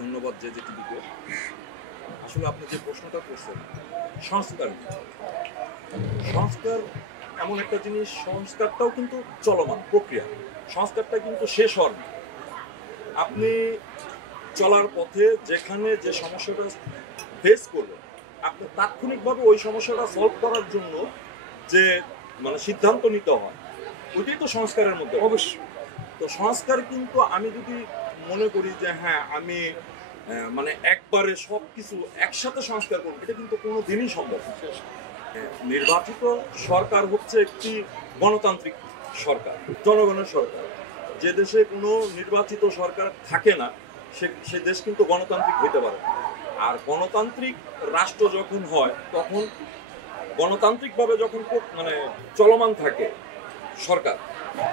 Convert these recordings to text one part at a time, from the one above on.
ধন্যবাদ জেজে টিভিকে। আসলে আপনি যে প্রশ্নটা করছেন, সংস্কার সংস্কার এমন একটা জিনিস, সংস্কারটাও কিন্তু চলমান প্রক্রিয়া। সংস্কারটা কিন্তু শেষ হওয়ার না। আপনি চলার পথে যেখানে যে সমস্যাটা ফেস করবেন, আপনি তাৎক্ষণিকভাবে ওই সমস্যাটা সলভ করার জন্য যে সিদ্ধান্ত নিতে হয়, ওইটাই তো সংস্কারের মধ্যে। অবশ্যই। তো সংস্কার কিন্তু আমি যদি মনে করি যে হ্যাঁ আমি একবারে সব কিছু একসাথে সংস্কার করবো, এটা কিন্তু কোনো দিনই সম্ভব না। নির্বাচিত সরকার হচ্ছে একটি গণতান্ত্রিক সরকার, জনগণের সরকার। যে দেশে কোনো নির্বাচিত সরকার থাকে না, সে দেশ কিন্তু গণতান্ত্রিক হইতে পারে। আর গণতান্ত্রিক রাষ্ট্র যখন হয়, তখন গণতান্ত্রিকভাবে যখন চলমান থাকে সরকার,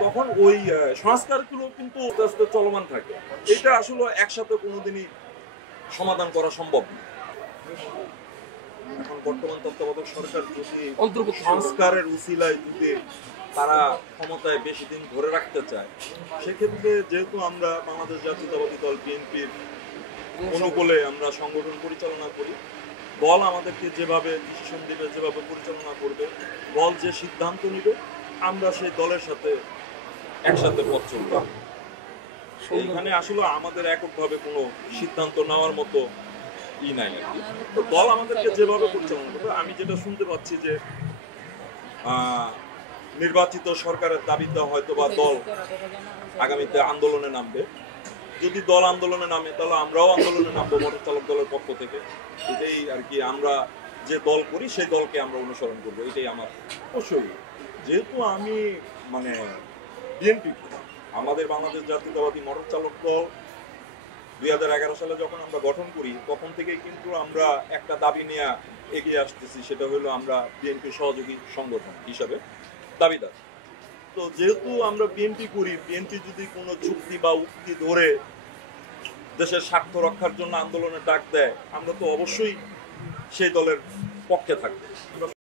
তখন ওই সংস্কারগুলো কিন্তু আস্তে আস্তে চলমান থাকে। এটা আসলে একসাথে কোনোদিনই সমাধান করা সম্ভব না। এখন বর্তমান তত্ত্বাবধায়ক সরকার যদি সংস্কারের উসিলায় যদি তারা ক্ষমতায় বেশি দিন ধরে রাখতে চায়, সেক্ষেত্রে যেহেতু আমরা বাংলাদেশ জাতীয়তাবাদী দল বিএনপির অনুকূলে আমরা সংগঠন পরিচালনা করি, দল আমাদেরকে যেভাবে ডিসিশন দিবে, যেভাবে পরিচালনা করবে, দল যে সিদ্ধান্ত নিবে, আমরা সেই দলের সাথে একসাথে পথ চলব। এইখানে আসলে আমাদের এককভাবে কোনো সিদ্ধান্ত নেওয়ার মতো নাই আর কি। তো দল আমাদেরকে যেভাবে পরিচালনা করবে, আমি যেটা শুনতে পাচ্ছি যে নির্বাচিত সরকারের দাবিতে হয়তো বা দল আগামীতে আন্দোলনে নামবে। যদি দল আন্দোলনে নামে, তাহলে আমরাও আন্দোলনে নামবো মোটর চালক দলের পক্ষ থেকে। এটাই আর কি, আমরা যে দল করি সেই দলকে আমরা অনুসরণ করবো, এটাই আমার। অবশ্যই, যেহেতু আমি বিএনপি, আমাদের বাংলাদেশ জাতীয়তাবাদী মোটর চালক দল 2011 সালে যখন আমরা গঠন করি, তখন থেকেই কিন্তু আমরা একটা দাবি নিয়ে এগিয়ে আসতেছি, সেটা হলো আমরা বিএনপি সহযোগী সংগঠন হিসাবে দাবিদার। তো যেহেতু আমরা বিএনপি করি, বিএনপি যদি কোনো যুক্তি বা উক্তি ধরে দেশের স্বার্থ রক্ষার জন্য আন্দোলনের ডাক দেয়, আমরা তো অবশ্যই সেই দলের পক্ষে থাকবো।